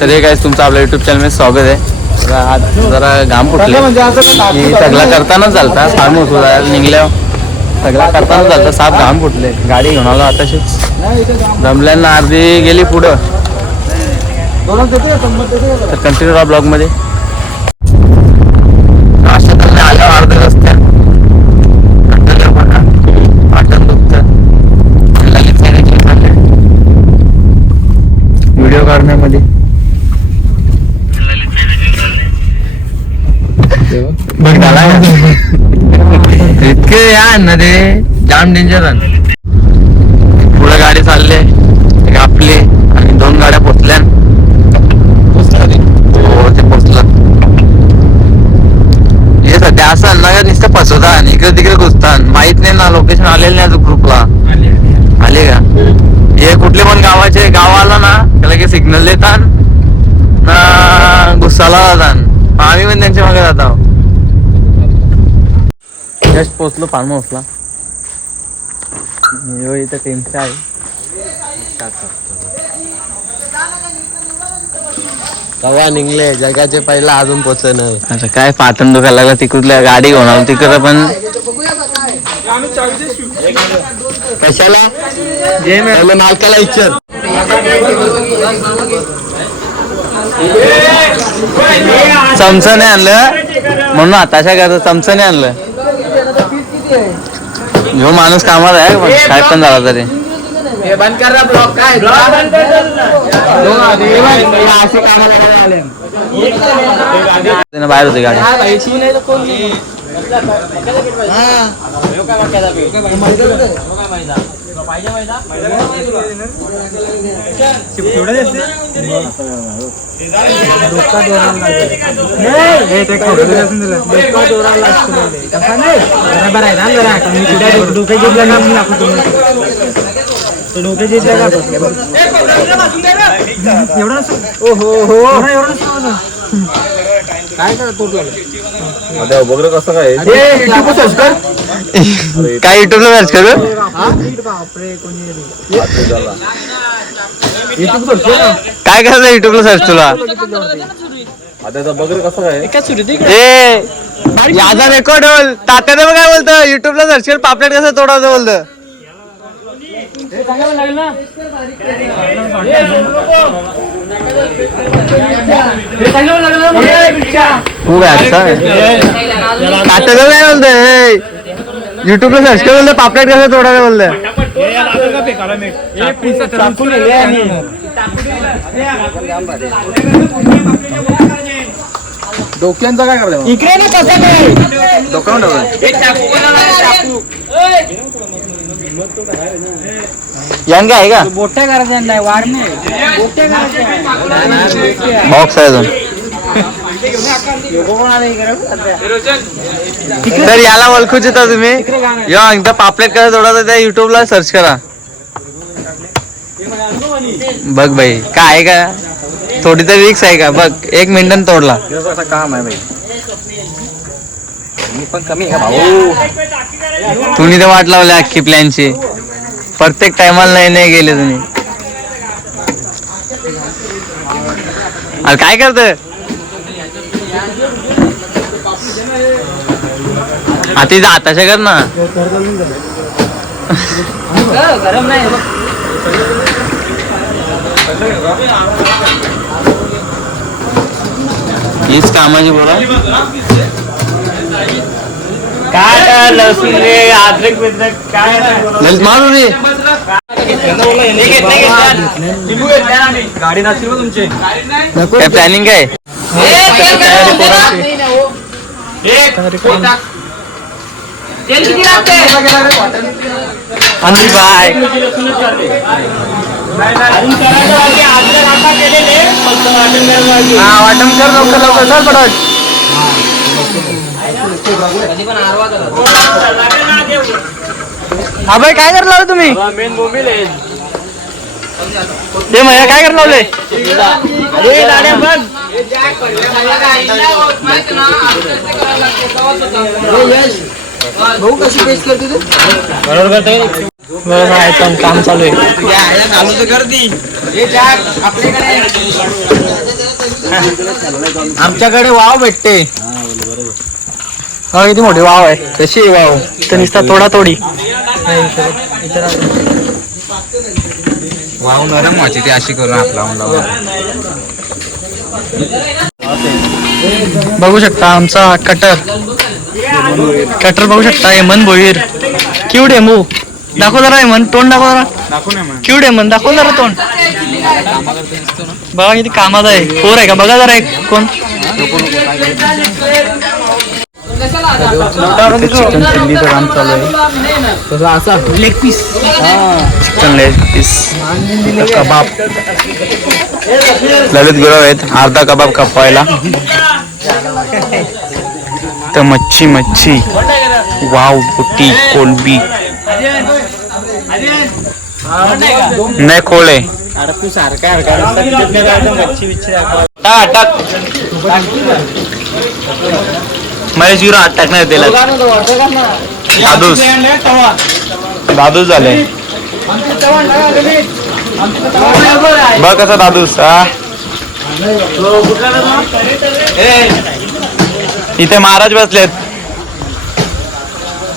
तर हे काय तुमचं आपल्या युट्यूब चॅनलमध्ये स्वागत आहे. आज जरा घाम फुटले. की सगळा करतानाच चालता फार्म होतो. निघल्या. सगळा करतानाच चालता साप घाम फुटले. गाडी घेऊन आलो आताशीच. जमल्यांना अर्धी गेली पुढं. तर कंटिन्यू राहा ब्लॉगमध्ये नाश्ता तर इतके या ना ते. जाम डेंजर पुढे गाडी चालले एक आपली आणि दोन गाड्या पोचल्या हो ते पोचलं. हे सध्या असं का नुसतं फसवता आणि इकडे तिकडे घुसतात. माहीत नाही ना लोकेशन आलेलं नाही अजून ग्रुपला आले का? हे कुठले पण गावाचे गाव आला ना त्याला की सिग्नल देतात. ना गुस्साला जातात. आम्ही पण त्यांच्या मागे जात. जस्ट पोचलो फार्म हाऊसला इथं टेन्शन आहे. कवा निघले? जगाचे पहिला अजून पोचणार आता काय पाटण दुखायला लागला? तिकडल्या गाडी घेऊन आलो तिकडं पण कशाला? पहिले मालकाला विचार. चमचं नाही आणलं. म्हणून आताशा करता चमचं नाही आणलं. ह्यो माणूस कामात आहे काय पण झाला तरी. बंद कर ब्लॉक काय? त्यानं बाहेर होती गाडी. बरोबर आहे ना जरा डोक्या जिंकला ना म्हणून आपण डोक्या जिंकला का एवढा नसतो हो. हो एवढा काय युट्यूबला सर्च करू. काय करायचं युट्यूबला सर्च तुला? ए याचा रेकॉर्ड होल तात्याने मग काय बोलतं युट्यूबला सर्च कर. पापलेट कसं तोडायचं बोलतं. तात्याचं काय बोलतं युट्यूबला सर्च कर बोलतं पापलेट कसं तोडायचं बोलतं डोक्यांचा काय करता यांग आहे का? मोठ्या करायच्या नाही वाढणे बॉक्स आहे. अजून. तर याला ओळखूच येता तुम्ही. या एकदा पापलेट कसं तोडायचं त्या युट्यूबला सर्च करा. बघ भाई काय आहे का? थोडी तर रिक्स आहे का? बघ एक मिनिटन तोडला. काम आहे भाई मी पण कमी आहे का भाऊ? तुम्ही तर वाट लावली अख्खी प्लॅनची प्रत्येक टायमाला नाही नाही गेले तुम्ही. अरे काय करत आता आताशा कर ना गरम नाही हीच कामाची बोला काय लसूण रे? बिद्रक काय ललित मारू रे. गाडी नसतील तुमची. काय प्लॅनिंग काय आणि बाय. हा वाटण कर लवकर लवकर चल पडत भाई काय करला तुम्ही? मेन मोबिल आहे ते भैया काय करला लावले अरे गाड्या बघ. भाऊ कशी पेस्ट करते तू? बरोबर करते बरोबर आहे पण काम चालू आहे. चालू तर कर दी आपल्याकडे. आमच्याकडे वाव भेटते. हा किती मोठी वाव आहे. कशी आहे वाव? तर नुसता तोडा तोडी वाव नरम व्हायची ती अशी करून आपला बघू शकता आमचा कटर. कटर बघू शकता हेमंत भोईर. क्यूड हेमू दाखव जरा हेमंत तोंड दाखव जरा. क्यूड हेमंत. दाखव जरा तोंड. बघा किती कामात आहे. फोर आहे का? बघा जरा एक कोण? चिकन चिल्लीचं काम चालू आहे. Leg piece chicken leg piece kebab. Lalit Gurav आहेत. अर्धा कबाब कापायला तर मच्छी मच्छी. वाव बुटी कोलबी. नाही खोळे मला झिरो आठ टाकण्यात दिला. दादूस. दादूस झाले. बघ कसा दादूस हा. इथे महाराज बसलेत.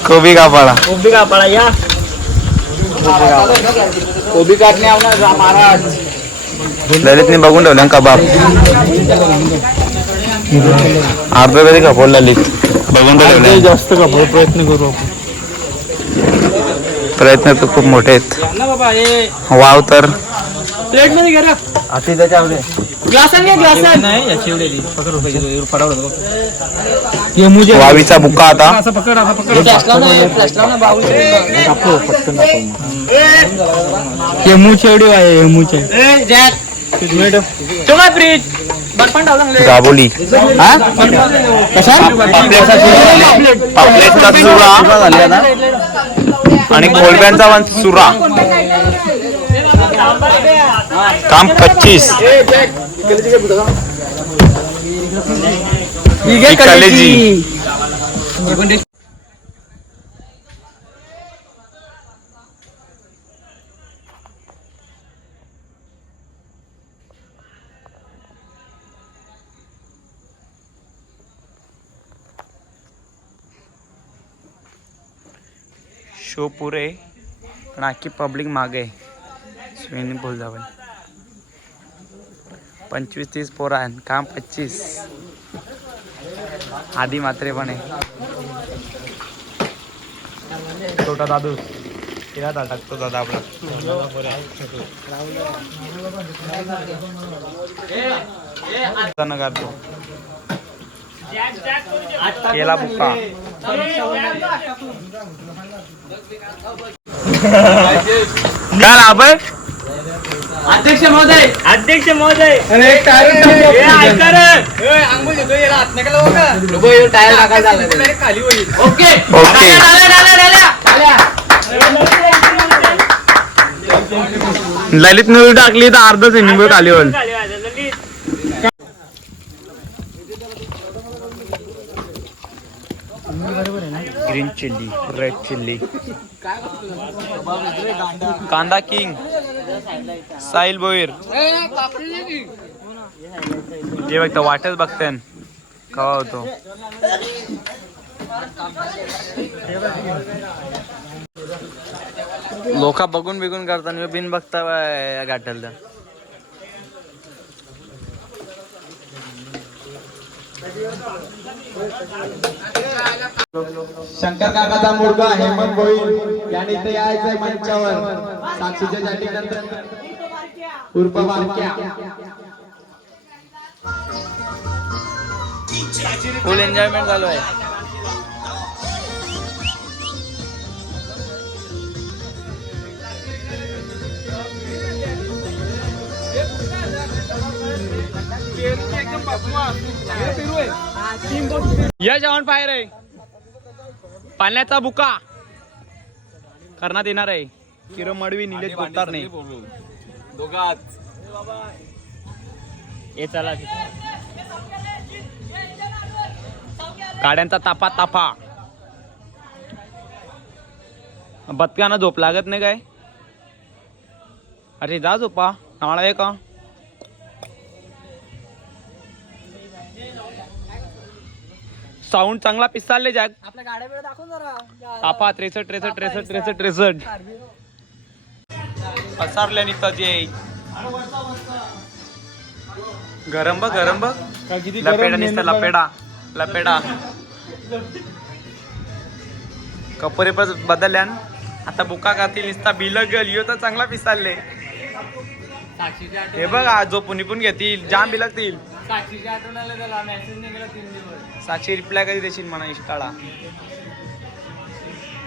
कोबी कापाला कोबी कापाळा या. कोबी काटणे महाराज. ललितने बघून ठेवलं कबाब. अर्धा कधी खपवलं ललित बघून ठेवलं जास्त कापड प्रयत्न करू आपण प्रयत्न तर खूप मोठे आहेत। हे वाव तर। प्लेटमध्ये घ्या ग्लासन घ्या ग्लासन नाही याची वावीचा बुक्का आता. पकड आता एवढी आहे टाकला दाबोली. हा? पापलेटचा चुरा आणि कोलब्यांचा पण चुरा काम पच्चीस. कलेजी. शो पुरे पण आखी पब्लिक मागे स्विमिंग पूल जाऊन पंचवीस तीस पोरं आहेत. काम पच्चीस. आधी मात्रे पण आहे. छोटा दादू. तिला दा टाकतो दादा आपला. करतो केला बुक्का. काय आहे अध्यक्ष महोदय. अध्यक्ष महोदय. अरे ओके. ओके. ललित नवी टाकली तर अर्ध स्विमिंग पूल खाली होईल. Green chilli red chilli. कांदा किंग साहिल बोईर. हे बघता वाटच बघते कवा होतो. लोक बघून बिघून करताना बिन बघता गाठल शंकर काकाचा मुलगा हेमंत भोईर यांनी इथे यायचंय मंचावर. साक्षीच्या उर्फ बारक्या फुल एन्जॉयमेंट चालू आहे. या जेवण पायर आहे. पाण्याचा बुका. करण्यात येणार आहे. किरण मडवी निलेश बोलणार नाही हे चला. गाड्यांचा तापा तापा बदकांना झोप लागत नाही काय? अरे जा झोपा. नाळा आहे का? साऊंड चांगला पिसाळले जॅक आपल्या गाड्या बिड्या दाखव जरा. तापा त्रेसष्ट त्रेसष्ट त्रेसष्ट त्रेसष्ट त्रेसष्ट. पसारल्या निघतात जे. गरम बघ गरम बघ. लपेडा निसतं लपेडा लपेडा. कपडे पण बदलल्यान आता बुका खातील निसता बिल लिओ तर चांगला पिसालले हे बघ आज जो पुणी पण घेतील जाम बिलकतील साक्षीच्या आठवण आलं त्याला मेसेज निघाला तीन दिवस. साक्षी रिप्लाय कधी देशील म्हणा इष्टाळा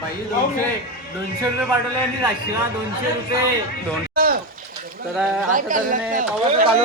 बाई दोनशे दोनशे रुपये पाठवले आणि साक्षीला दोनशे रुपये. दोन तर आता तऱ्हेने पावाचं चालू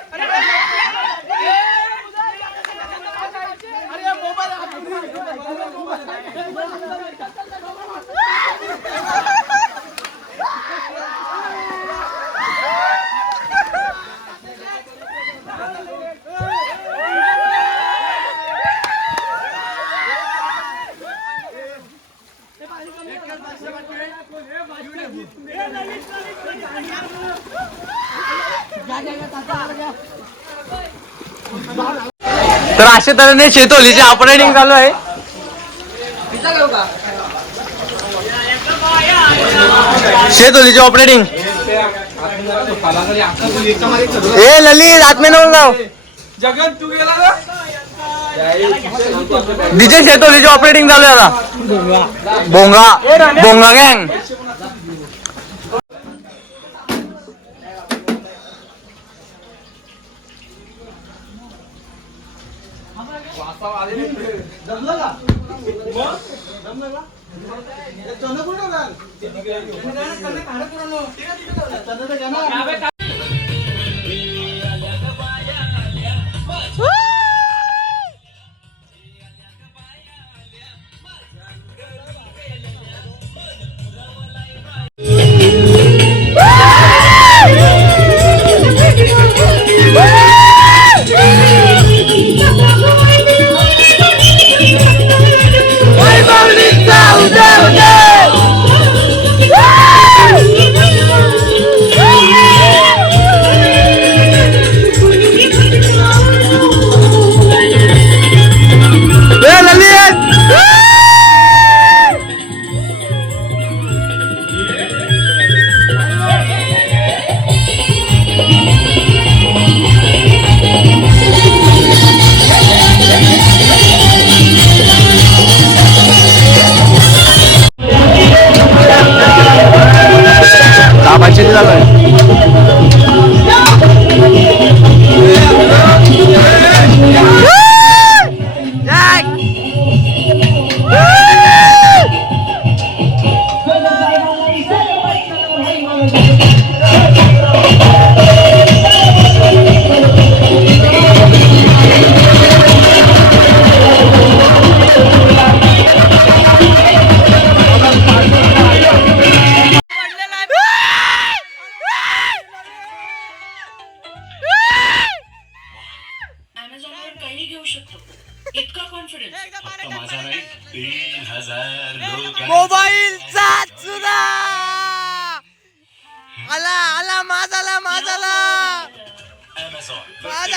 आम्ही तर अशा तऱ्हेने शेतोलीचे ऑपरेटिंग चालू आहे. शेतोलीचे ऑपरेटिंग ए ललित आत्मेनवर लाव जगन तू गेला ना? डीजे शेतोलीचे ऑपरेटिंग चालू आहे आता. बोंगा. बोंगा गँग ए माझ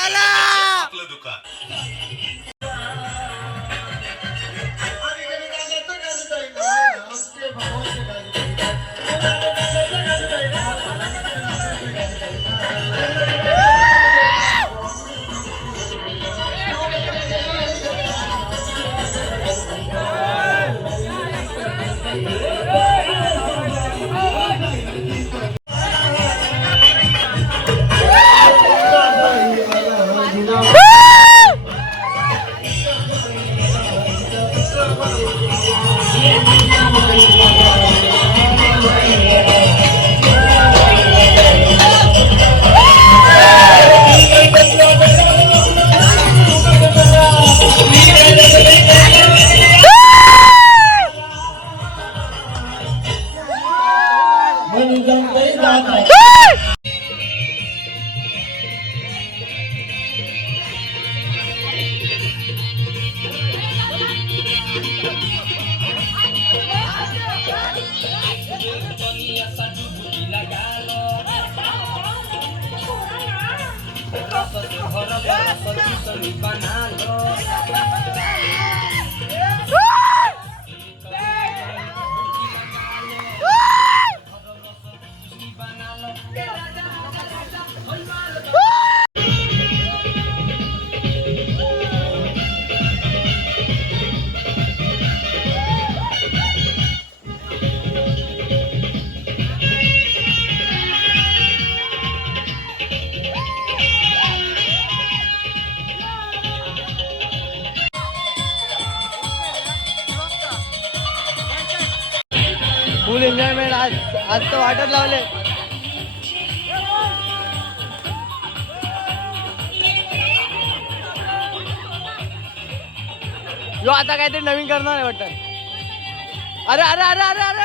Thank you. आला फुल एन्जॉयमेंट आज आज तर वाटत लावले. यो आता काहीतरी नवीन करणार आहे वाटतं. अरे अरे अरे अरे अरे!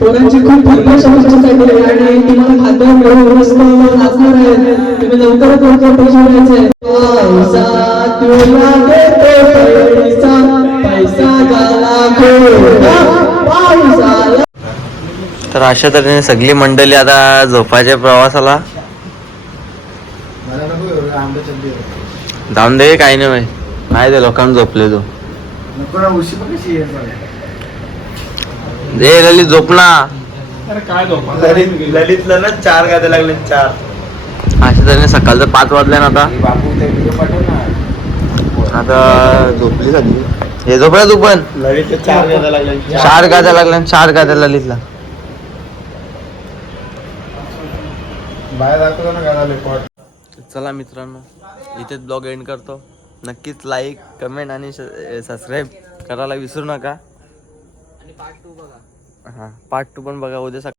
पोरांची खूप समस्यासाठी आणि तुम्हाला खाद्य मिळून मस्त नाचणार आहे. तुम्ही लवकरात लवकर पोहोचवायचे पैसा तुला देतो पैसा पैसा झाला खोटा. पैसा तर अशा तऱ्हेने सगळी मंडळी आता झोपाच्या प्रवासाला. जाऊन दे काही नाही. काय ते लोकांना झोपले तू. दे ललित झोप ना. ललितला ना चार गाद्या लागले चार. अशा तऱ्हेने सकाळचं पाच वाजले ना आता. आता झोपली सगळी. हे झोपला तू पण? ललितला चार गाद्या लागले चार गाद्या लागल्या आणि चार गाद्या ललितला. चला मित्रांनो. इथेच ब्लॉग एंड करतो. नक्कीच लाईक कमेंट आणि सबस्क्राईब करायला विसरू नका. हां पार्ट टू पण बघा उद्या सकाळी